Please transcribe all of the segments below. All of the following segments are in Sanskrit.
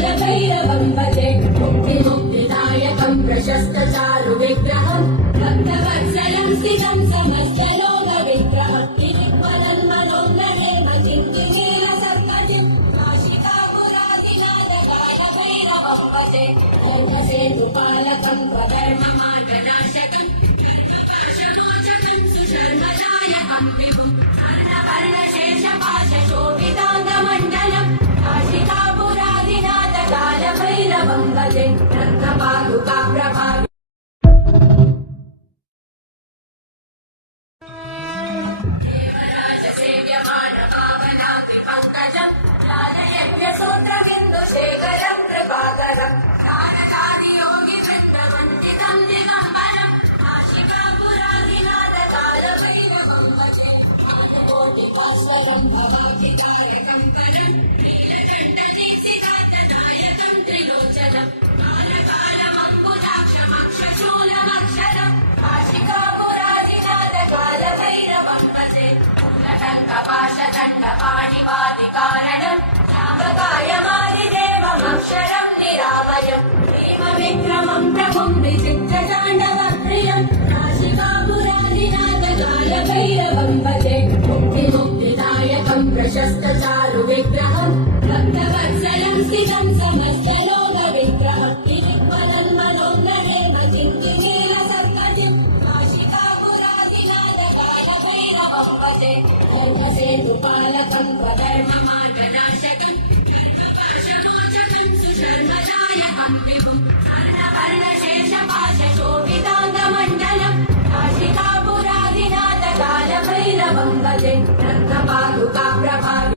कालभैरवं भजे मुक्तिदायकं प्रशस्तचारु विग्रहं भक्तवत्सलं स्थितं समस्तलोकविग्रहं किलिक्वदन्मनोन्नरेमचिन्तिमेव सत्पथिं काशिकापुरादिनाथ कालभैरवं भजे धर्मसेतुपालकं स्वधर्ममार्गनाशकं धर्मपाशमोचकं सुशर्मदायकं विभुं स्वर्णवर्णशेषपाशशोभिताङ्गमण्डलं काशिकापुरादिनाथ कालभैरवं भजे रत्नपादुकाप्रभावि सूत्रबिन्दुशेखरं कृपाकरं नारदादियोगिवृन्दवन्दितं दिगम्बरं काशिकापुरादिनाथ कालभैरवं भजे कोटिकास्वरं भवाब्धिकारकं परं नीलकण्ठदीप्तिकान्तनायकं त्रिलोचनं कालकालमम्बुजाक्षमक्षशूलमक्षरं काशिकापुरादिनाथ कालभैरवं भजे मूलटङ्कपाशदण्डपाणिवादिकारणं कायमादिदेवमक्षरं निरामयं प्रेमविक्रमं प्रभुं विचित्रताण्डवप्रियं काशिकापुरादिनाथ कालभैरवं भजे मुक्तिदायकं प्रशस्तचारु विग्रहं भक्तवत्सलं स्थितं समस्तलोकविग्रहं किलिक्वदन्मनोन्नरेमचिन्तिमेव सत्पथिं काशिकापुरादिनाथ कालभैरवं भजे धर्मसेतुपालकं स्वधर्ममार्गनाशकं धर्मपाशमोचकं सुशर्मदायकं विभुं स्वर्णवर्णशेषपाशशोभिताङ्गमण्डलं काशिकापुरादिनाथ कालभैरवं भजे रत्नपादुकाप्रभावि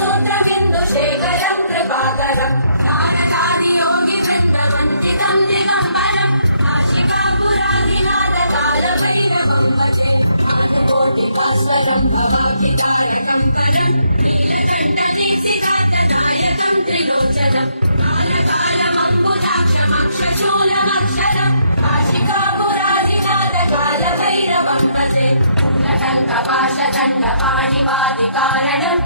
सूत्रबिन्दुशेखरं कृपाकरं नारदादियोगिवृन्दवन्दितं दिगम्बरं काशिकापुरादिनाथ कालभैरवं भजे कोटिकास्वरं भवाब्धिकारकं परं नीलकण्ठदीप्तिकान्तनायकं त्रिलोचनं कालकालमम्बुजाक्षमक्षशूलमक्षरं काशिकापुरादिनाथ कालभैरवं भजे मूलटङ्कपाशदण्डपाणिवादिकारणं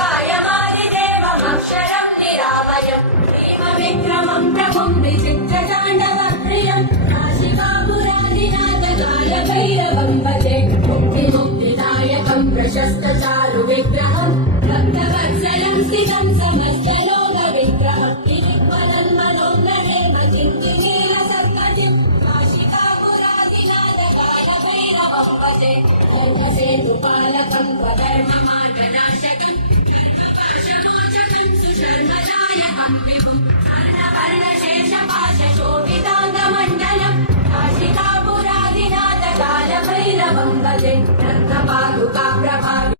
कायमादिदेवमक्षरं निरामयं प्रेमविक्रमं प्रभुं विचित्रताण्डवप्रियं काशिकापुरादिनाथ कालभैरवं भजे मुक्तिदायकं प्रशस्तचारु विग्रहं भक्तवत्सलं स्थितं समस्तलोकविग्रहं किलिक्वदन्मनोन्नरेमचिन्तिमेव सत्पथिं काशिकापुरादिनाथ कालभैरवं भजे धर्मसेतुपालकं स्वधर्ममार्गनाशकं धर्मपाशमोचकं सुशर्मदायकं विभुं स्वर्णवर्णशेषपाशशोभिताङ्गमण्डलं काशिकापुरादिनाथ कालभैरवं भजे रत्नपादुकाप्रभावि